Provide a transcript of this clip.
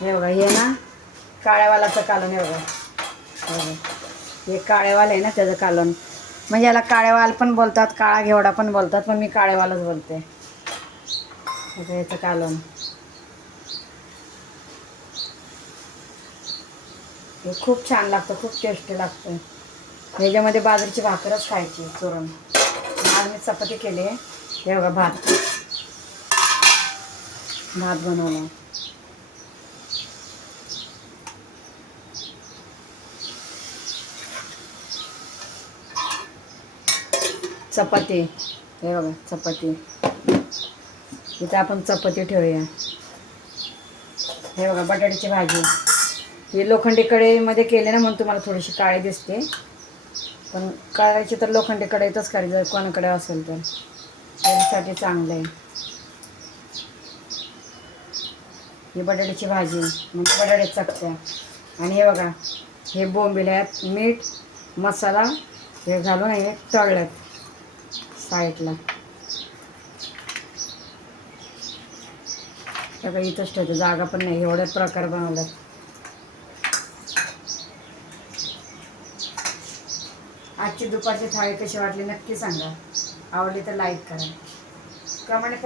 हे बघा हे ना काळ्यावालाचं कालवण. हे बघा हे काळेवाल आहे ना त्याचं कालवण. म्हणजे याला काळेवाल पण बोलतात, काळा घेवडा पण बोलतात, पण मी काळेवालच बोलते. याचं कालवण हे खूप छान लागतं, खूप टेस्टी लागतं. ह्याच्यामध्ये बाजरीची भाकरच खायची चुरून. आज मी चपाती केली आहे. हे बघा भात बनवला. चपाती हे बघा चपाती. इथे आपण चपाती ठेवूया. हे बघा बटाट्याची भाजी. हे लोखंडी कढईमध्ये केले ना म्हणून तुम्हाला थोडीशी काळी दिसते, पण करायची तर लोखंडी कढईतच करायची जर कोणाकडे असेल तर त्यासाठी चांगलं आहे. ही बटाट्याची भाजी म्हणजे बटाटे चकत्या. आणि हे बघा हे बोंबील आहेत, मीठ मसाला हे घालून हे तळल्यात साईडला. सगळं इथंच ठेवतो, जागा पण नाही, एवढे प्रकार बनवल्यात. आजची दुपारची थाळी कशी वाटली नक्की सांगा. आवडली तर लाईक करा. कमेंट